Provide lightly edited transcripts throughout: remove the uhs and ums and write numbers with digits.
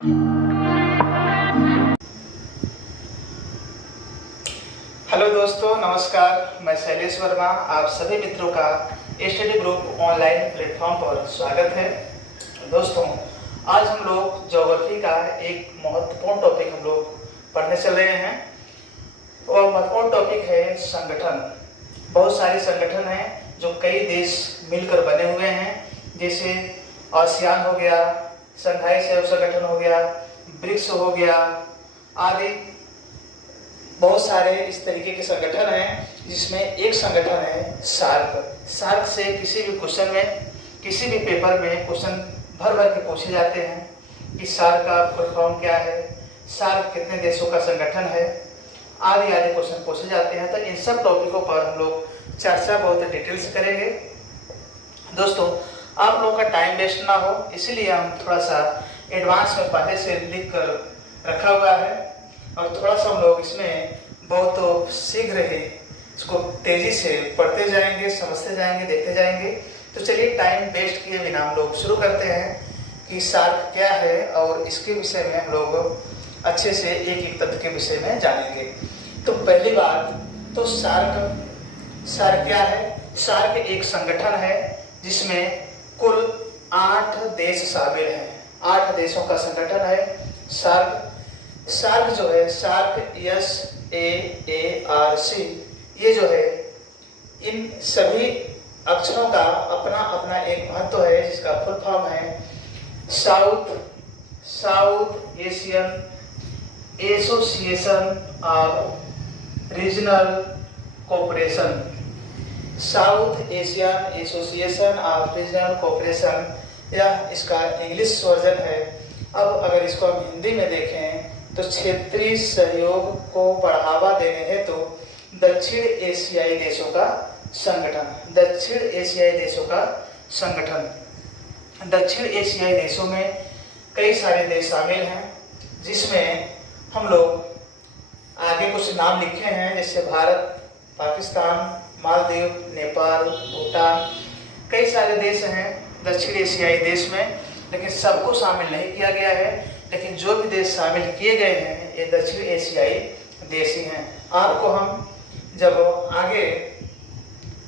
Hello दोस्तों, नमस्कार। मैं शैलेश वर्मा आप सभी मित्रों का स्टडी ग्रुप ऑनलाइन प्लेटफॉर्म पर स्वागत है। दोस्तों, आज हम लोग ज्योग्राफी का एक महत्वपूर्ण टॉपिक हम लोग पढ़ने चल रहे हैं और महत्वपूर्ण टॉपिक है संगठन। बहुत सारे संगठन हैं जो कई देश मिलकर बने हुए हैं, जैसे आसियान हो गया, शंघाई सहयोग संगठन हो गया, ब्रिक्स हो गया आदि। बहुत सारे इस तरीके के संगठन हैं, जिसमें एक संगठन है सार्क। सार्क से किसी भी क्वेश्चन में, किसी भी पेपर में क्वेश्चन भर भर के पूछे जाते हैं कि सार्क का फुल फॉर्म क्या है, सार्क कितने देशों का संगठन है, आदि आदि क्वेश्चन पूछे जाते हैं। तो इन सब टॉपिकों पर हम लोग चर्चा बहुत डिटेल से करेंगे। दोस्तों, आप लोगों का टाइम वेस्ट ना हो, इसलिए हम थोड़ा सा एडवांस में पहले से लिख कर रखा हुआ है और थोड़ा सा हम लोग इसमें बहुत शीघ्र ही इसको तेजी से पढ़ते जाएंगे, समझते जाएंगे, देखते जाएंगे। तो चलिए टाइम वेस्ट किए बिना हम लोग शुरू करते हैं कि सार्क क्या है और इसके विषय में हम लोग अच्छे से एक एक तथ्य के विषय में जानेंगे। तो पहली बात, तो सार्क क्या है? सार्क एक संगठन है जिसमें कुल 8 देश शामिल हैं। 8 देशों का संगठन है सार्क। सार्क जो है, सार्क SAARC, ये जो है इन सभी अक्षरों का अपना अपना एक महत्व है, जिसका फुल फॉर्म है south Asian association of regional cooperation. South Asian association of regional cooperation, यह इसका इंग्लिश वर्जन है। अब अगर इसको हम हिंदी में देखें तो क्षेत्रीय सहयोग को बढ़ावा देने हेतु दक्षिण एशियाई देशों का संगठन। दक्षिण एशियाई देशों का संगठन। दक्षिण एशियाई देशों में कई सारे देश शामिल हैं, जिसमें हम लोग आगे कुछ नाम लिखे हैं, जैसे भारत, पाकिस्तान, मालदीव, नेपाल, भूटान। कई सारे देश हैं दक्षिण एशियाई देश में, लेकिन सबको शामिल नहीं किया गया है। लेकिन जो भी देश शामिल किए गए हैं, ये दक्षिण एशियाई देश ही हैं। आपको हम जब आगे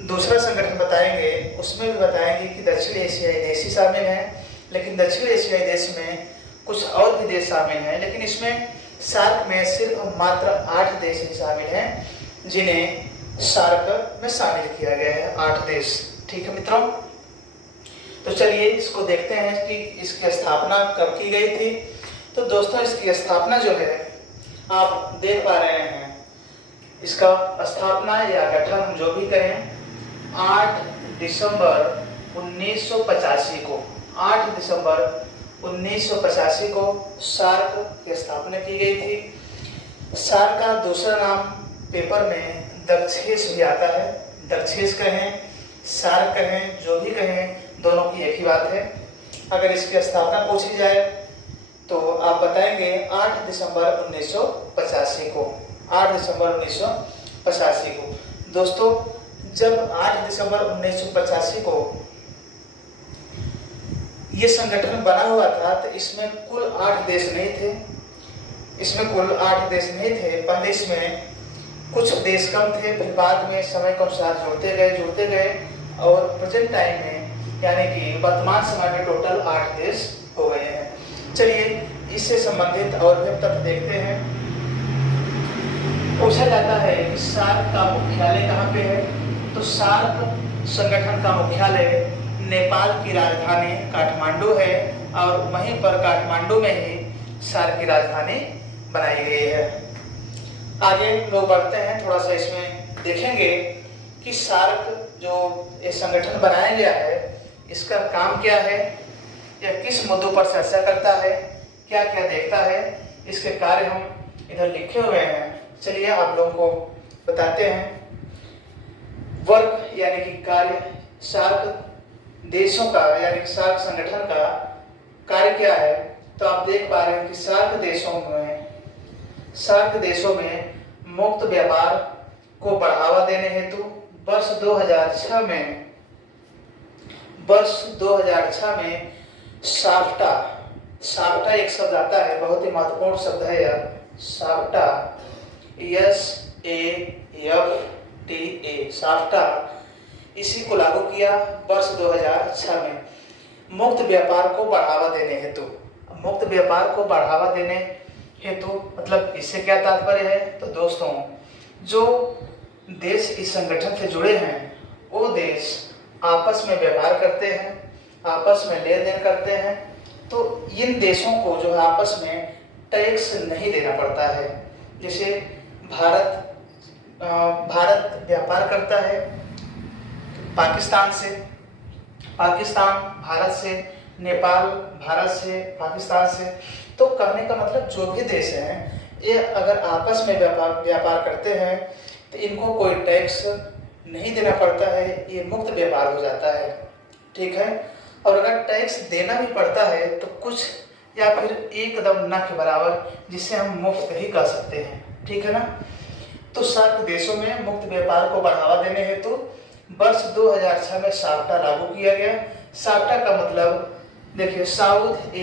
दूसरा संगठन बताएंगे, उसमें भी बताएंगे कि दक्षिण एशियाई देश ही शामिल हैं। लेकिन दक्षिण एशियाई देश में कुछ और भी देश शामिल हैं, लेकिन इसमें सार्क में सिर्फ मात्र 8 देश ही शामिल हैं, जिन्हें सार्क में शामिल किया गया है। 8 देश। ठीक है मित्रों, तो चलिए इसको देखते हैं कि इसकी स्थापना कब की गई थी। तो दोस्तों, इसकी स्थापना जो है आप देख पा रहे हैं, इसका स्थापना या गठन हम जो भी करें 8 दिसंबर 1985 को, 8 दिसंबर 1985 को सार्क की स्थापना की गई थी। सार्क का दूसरा नाम पेपर में दक्षेस भी आता है। दक्षेस कहें, सार्क कहें, जो भी कहें, दोनों की एक ही बात है। अगर इसकी स्थापना पूछी जाए तो आप बताएंगे 8 दिसंबर 1985 को। 8 दिसंबर 1985 को। दोस्तों, जब 8 दिसंबर 1985 को ये संगठन बना हुआ था, तो इसमें कुल 8 देश नहीं थे। इसमें कुल 8 देश नहीं थे। पहले इसमें कुछ देश कम थे, फिर बाद में समय के अनुसार जुड़ते गए और प्रेजेंट टाइम में, यानी कि वर्तमान समय में टोटल 8 देश हो गए हैं। चलिए इससे संबंधित और भी तथ्य देखते हैं। पूछा जाता है कि सार्क का मुख्यालय कहाँ पे है? तो सार्क संगठन का मुख्यालय नेपाल की राजधानी काठमांडू है और वहीं पर काठमांडू में ही सार्क की राजधानी बनाई गई है। आगे लोग बढ़ते हैं, थोड़ा सा इसमें देखेंगे कि सार्क जो ये संगठन बनाया गया है, इसका काम क्या है, यह किस मुद्दों पर चर्चा करता है, क्या क्या देखता है, इसके कार्य हम इधर लिखे हुए हैं। चलिए आप लोगों को बताते हैं। वर्क यानी कि कार्य, सार्क देशों का यानी कि सार्क संगठन का कार्य क्या है? तो आप देख पा रहे हैं कि सार्क देशों में मुक्त व्यापार को बढ़ावा देने हेतु वर्ष 2006 में साफ्टा साफ्टा एक शब्द आता है, बहुत ही महत्वपूर्ण शब्द है यह साफ्टा, SAFTA, साफ्टा। इसी को लागू किया वर्ष 2006 में मुक्त व्यापार को बढ़ावा देने हेतु। मुक्त व्यापार को बढ़ावा देने हेतु मतलब इससे क्या तात्पर्य है? तो दोस्तों, जो देश इस संगठन से जुड़े हैं वो देश आपस में व्यापार करते हैं, आपस में लेन देन करते हैं, तो इन देशों को जो है आपस में टैक्स नहीं देना पड़ता है। जैसे भारत व्यापार करता है पाकिस्तान से, पाकिस्तान भारत से, नेपाल भारत से, पाकिस्तान से। तो कहने का मतलब जो भी देश हैं ये अगर आपस में व्यापार करते हैं तो इनको कोई टैक्स नहीं देना पड़ता है, ये मुक्त व्यापार हो जाता है। ठीक है। और अगर टैक्स देना भी पड़ता है तो कुछ या फिर एकदम न के बराबर, जिसे हम मुफ्त ही कह सकते हैं। ठीक है ना। तो सार्क देशों में मुक्त व्यापार को बढ़ावा देने हेतु वर्ष 2006 में साफ्टा लागू किया गया। साफ्टा का मतलब देखिए, south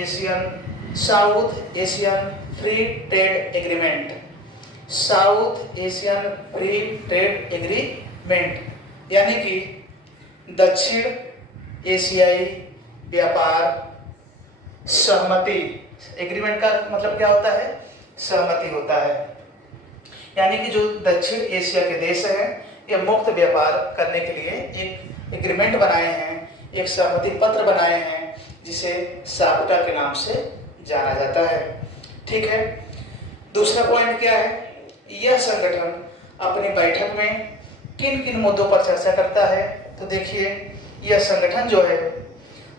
Asian free trade agreement, south Asian free trade agreement, यानी कि दक्षिण एशियाई व्यापार सहमति। एग्रीमेंट का मतलब क्या होता है? सहमति होता है। यानी कि जो दक्षिण एशिया के देश हैं ये मुक्त व्यापार करने के लिए एक एग्रीमेंट बनाए हैं, एक सहमति पत्र बनाए हैं, जिसे साफ्टा के नाम से जाना जाता है। ठीक है। दूसरा पॉइंट क्या है? यह संगठन अपनी बैठक में किन किन मुद्दों पर चर्चा करता है? तो देखिए, यह संगठन जो है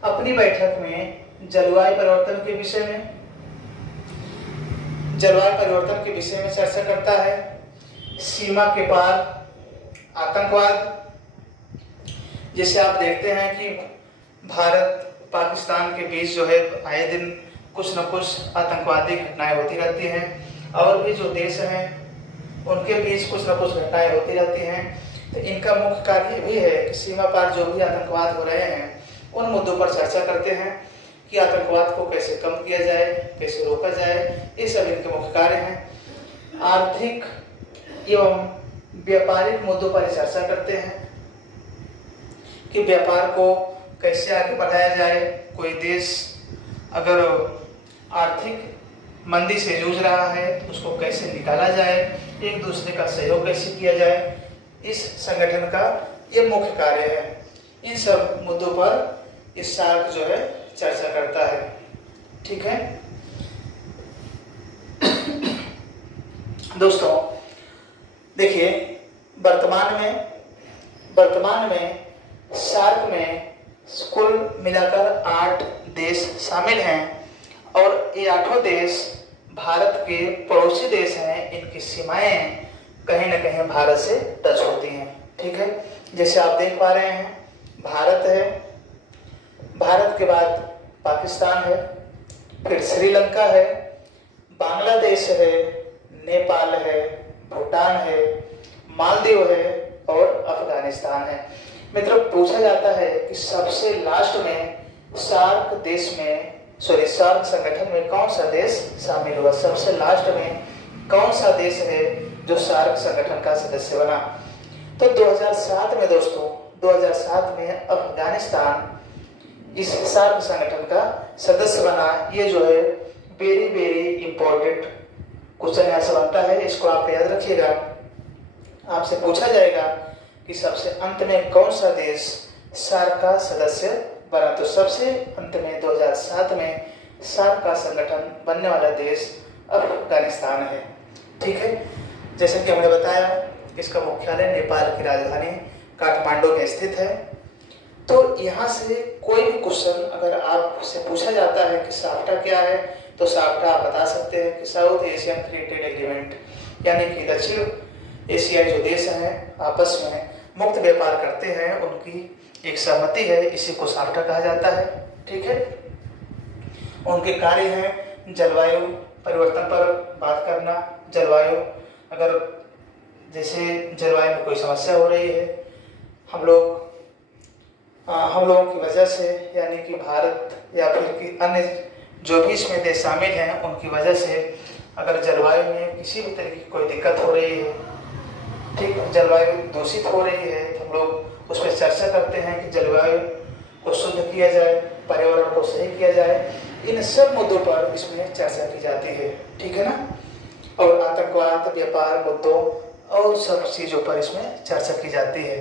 अपनी बैठक में जलवायु परिवर्तन के विषय में चर्चा करता है, सीमा के पार आतंकवाद। जैसे आप देखते हैं कि भारत पाकिस्तान के बीच जो है आए दिन कुछ न कुछ आतंकवादी घटनाएं होती रहती हैं, और भी जो देश हैं उनके बीच कुछ न कुछ घटनाएं होती रहती हैं। तो इनका मुख्य कार्य भी है कि सीमा पार जो भी आतंकवाद हो रहे हैं उन मुद्दों पर चर्चा करते हैं कि आतंकवाद को कैसे कम किया जाए, कैसे रोका जाए, ये सब इनके मुख्य कार्य हैं। आर्थिक एवं व्यापारिक मुद्दों पर चर्चा करते हैं कि व्यापार को कैसे आगे बढ़ाया जाए। कोई देश अगर आर्थिक मंदी से जूझ रहा है तो उसको कैसे निकाला जाए, एक दूसरे का सहयोग कैसे किया जाए, इस संगठन का ये मुख्य कार्य है। इन सब मुद्दों पर इस सार्क जो है चर्चा करता है। ठीक है दोस्तों, देखिए वर्तमान में सार्क में कुल मिलाकर 8 देश शामिल हैं, और ये 8 देश भारत के पड़ोसी देश हैं। इनकी सीमाएं कहीं न कहीं भारत से टच होती हैं। ठीक है। जैसे आप देख पा रहे हैं, भारत है, भारत के बाद पाकिस्तान है, फिर श्रीलंका है, बांग्लादेश है, नेपाल है, भूटान है, मालदीव है और अफगानिस्तान है। मित्रों, पूछा जाता है कि सबसे लास्ट में सार्क संगठन में कौन सा देश शामिल हुआ? सबसे लास्ट में कौन सा देश है जो सार्क संगठन का सदस्य बना? तो 2007 में दोस्तों, 2007 में अफगानिस्तान इस सार्क संगठन का सदस्य बना। ये जो है वेरी वेरी इंपॉर्टेंट क्वेश्चन यहाँ से बनता है, इसको आप याद रखिएगा। आपसे पूछा जाएगा कि सबसे अंत में कौन सा देश सार्क का सदस्य बना? तो सबसे अंत में 2007 में सार्क का संगठन बनने वाला देश अफगानिस्तान है। ठीक है। जैसे कि हमने बताया, इसका मुख्यालय नेपाल की राजधानी काठमांडू में स्थित है। तो यहाँ से कोई भी क्वेश्चन अगर आपसे पूछा जाता है कि साफ्टा क्या है, तो साफ्टा आप बता सकते हैं कि south Asian free trade agreement, यानी कि दक्षिण एशियाई जो देश हैं आपस में मुक्त व्यापार करते हैं, उनकी एक सहमति है, इसी को साफ्टा कहा जाता है। ठीक है। उनके कार्य हैं जलवायु परिवर्तन पर बात करना। जलवायु, अगर जैसे जलवायु में कोई समस्या हो रही है, हम लोगों की वजह से, यानी कि भारत या फिर कि अन्य जो भी इसमें देश शामिल हैं उनकी वजह से अगर जलवायु में किसी भी तरह की कोई दिक्कत हो रही है, ठीक, जलवायु दूषित हो रही है, तो हम लोग उस पर चर्चा करते हैं कि जलवायु को शुद्ध किया जाए, पर्यावरण को सही किया जाए। इन सब मुद्दों पर इसमें चर्चा की जाती है, ठीक है ना। और आतंकवाद, व्यापार मुद्दों और सब चीज़ों पर इसमें चर्चा की जाती है।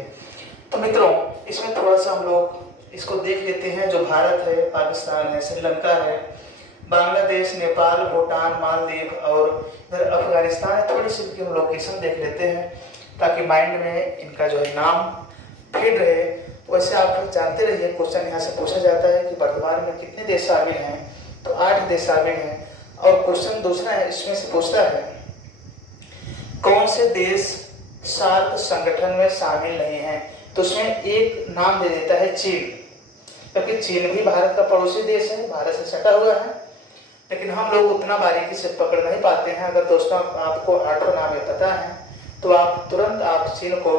तो मित्रों, इसमें थोड़ा सा हम लोग इसको देख लेते हैं। जो भारत है, पाकिस्तान है, श्रीलंका है, बांग्लादेश, नेपाल, भूटान, मालदीव और इधर अफगानिस्तान है। थोड़ी सी इनकी हम लोकेशन देख लेते हैं ताकि माइंड में इनका जो है नाम फिट रहे। वैसे आप जानते रहिए, क्वेश्चन यहाँ से पूछा जाता है कि वर्तमान में कितने देश शामिल हैं, तो 8 देश शामिल हैं। और क्वेश्चन दूसरा है, इसमें से पूछता है कौन से देश सार्क संगठन में शामिल नहीं हैं, तो उसमें एक नाम दे देता है चीन, क्योंकि चीन भी भारत का पड़ोसी देश है, भारत से सटा हुआ है। लेकिन हम लोग उतना बारीकी से पकड़ नहीं पाते हैं। अगर दोस्तों आपको 8 नाम पता है तो आप तुरंत चीन को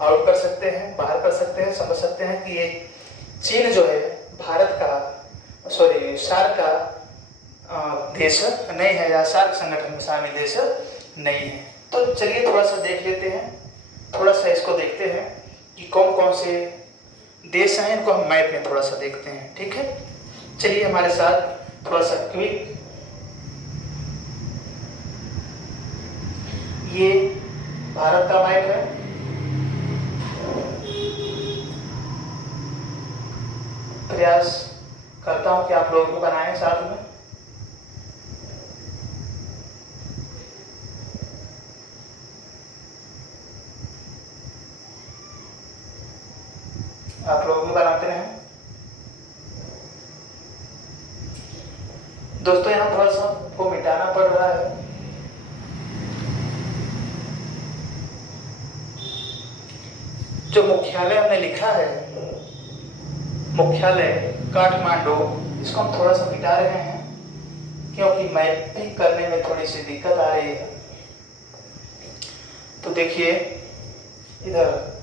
आउट कर सकते हैं, बाहर कर सकते हैं, समझ सकते हैं कि ये चीन जो है भारत का सार्क का देश नहीं है या सार्क संगठन में शामिल देश नहीं है। तो चलिए थोड़ा सा देख लेते हैं, थोड़ा सा इसको देखते हैं कि कौन कौन से देश हैं। इनको हम मैप में थोड़ा सा देखते हैं, ठीक है। चलिए हमारे साथ थोड़ा सा क्विक, ये भारत का मैप है। प्रयास करता हूं कि आप लोग भी बनाएं साथ में। आप लोग भी बनाते रहें। दोस्तों यहाँ थोड़ा सा को मिटाना पड़ रहा है। जो मुख्यालय हमने लिखा है, मुख्यालय काठमांडू, इसको हम थोड़ा सा मिटा रहे हैं क्योंकि मैपिंग करने में थोड़ी सी दिक्कत आ रही है। तो देखिए इधर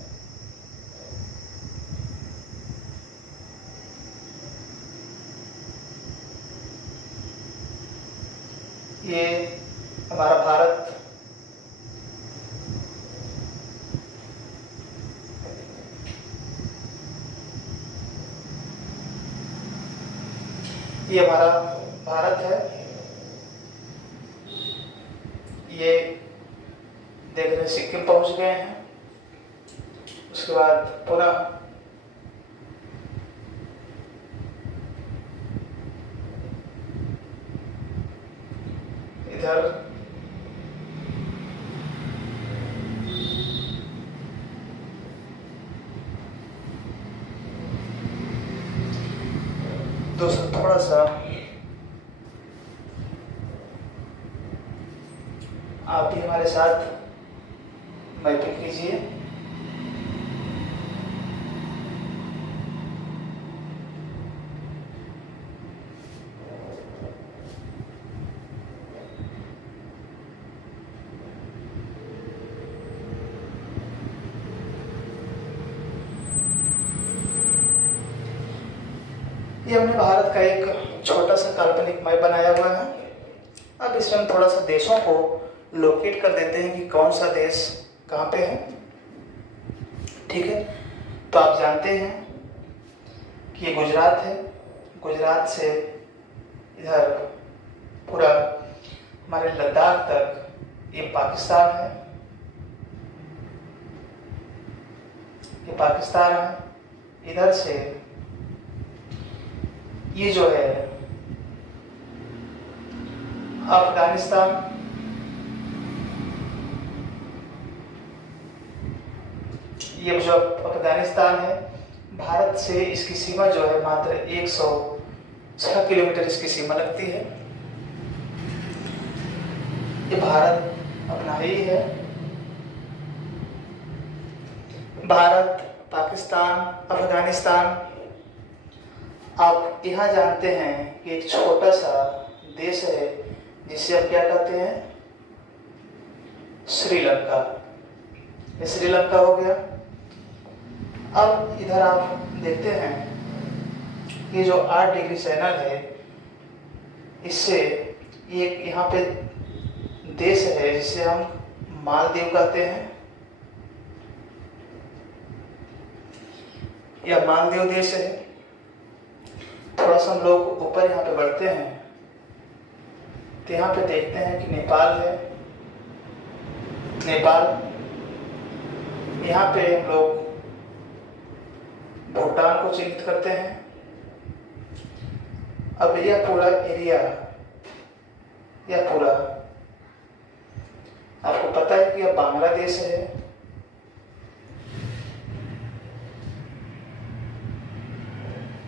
ये हमारा भारत, ये हमारा भारत है। ये देख रहे सिक्किम पहुंच गए हैं। उसके बाद पुनः इधर दोस्तों थोड़ा सा आप भी हमारे साथ मैपिंग कीजिए। ये हमने भारत का एक छोटा सा काल्पनिक मैप बनाया हुआ है। अब इसमें हम थोड़ा सा देशों को लोकेट कर देते हैं कि कौन सा देश कहाँ पे है, ठीक है। तो आप जानते हैं कि ये गुजरात है। गुजरात से इधर पूरा हमारे लद्दाख तक ये पाकिस्तान है, ये पाकिस्तान है। इधर से ये जो है अफगानिस्तान, ये जो अफगानिस्तान है, भारत से इसकी सीमा जो है मात्र 106 किलोमीटर इसकी सीमा लगती है। ये भारत अपना ही है। भारत, पाकिस्तान, अफगानिस्तान। आप यहाँ जानते हैं कि एक छोटा सा देश है जिसे हम क्या कहते हैं, श्रीलंका। ये श्रीलंका हो गया। अब इधर आप देखते हैं ये जो 8 डिग्री चैनल है, इससे ये यहाँ पे देश है जिसे हम मालदीव कहते हैं। यह मालदीव देश है। थोड़ा सा हम लोग ऊपर यहाँ पे बढ़ते हैं तो यहाँ पे देखते हैं कि नेपाल है। नेपाल, यहाँ पे हम लोग भूटान को चिन्हित करते हैं। अब यह पूरा एरिया, यह पूरा आपको पता है कि यह बांग्लादेश है।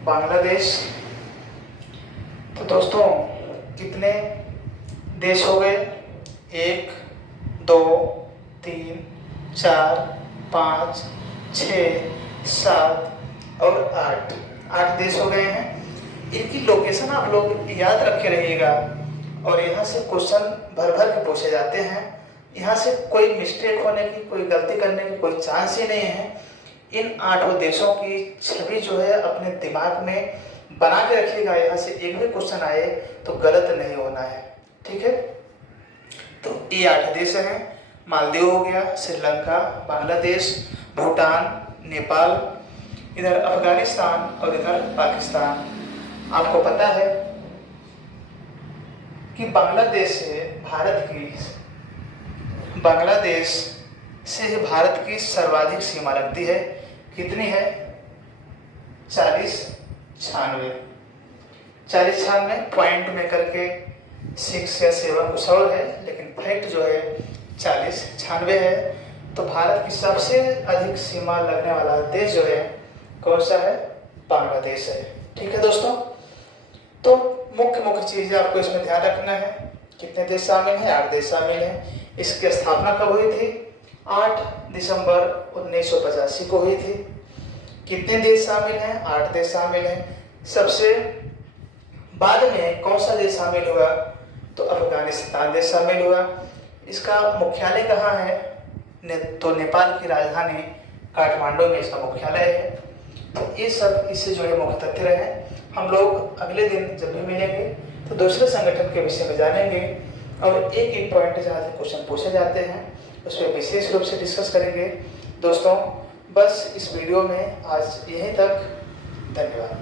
बांग्लादेश। तो दोस्तों कितने देश हो गए? 1 2 3 4 5 6 7 और 8 देश हो गए हैं। इनकी लोकेशन आप लोग याद रखे रहिएगा और यहाँ से क्वेश्चन भर भर के पूछे जाते हैं। यहाँ से कोई मिस्टेक होने की, कोई गलती करने की कोई चांस ही नहीं है। इन 8 देशों की छवि जो है अपने दिमाग में बना के रखिएगा। यहाँ से एक भी क्वेश्चन आए तो गलत नहीं होना है, ठीक है। तो ये 8 देश हैं। मालदीव हो गया, श्रीलंका, बांग्लादेश, भूटान, नेपाल, इधर अफगानिस्तान और इधर पाकिस्तान। आपको पता है कि बांग्लादेश से भारत की सर्वाधिक सीमा लगती है। कितनी है? 40-96 पॉइंट में करके 6 या 7 कुछ और है, लेकिन फैक्ट जो है 40-96 है। तो भारत की सबसे अधिक सीमा लगने वाला देश जो है कौन सा है? बांग्लादेश है, ठीक है दोस्तों। तो मुख्य चीजें आपको इसमें ध्यान रखना है। कितने देश शामिल हैं? 8 देश शामिल हैं। इसकी स्थापना कब हुई थी? 8 दिसंबर 1985 को हुई थी। कितने देश शामिल हैं? 8 देश शामिल हैं। सबसे बाद में कौन सा देश शामिल हुआ? तो अफगानिस्तान देश शामिल हुआ। इसका मुख्यालय कहाँ है? तो नेपाल की राजधानी काठमांडू में इसका मुख्यालय है। तो ये सब इससे जुड़े मुख्य तथ्य रहे। हम लोग अगले दिन जब भी मिलेंगे तो दूसरे संगठन के विषय में जानेंगे और एक पॉइंट जहाँ से क्वेश्चन पूछे जाते हैं उस पर विशेष रूप से डिस्कस करेंगे। दोस्तों बस इस वीडियो में आज यहीं तक। धन्यवाद।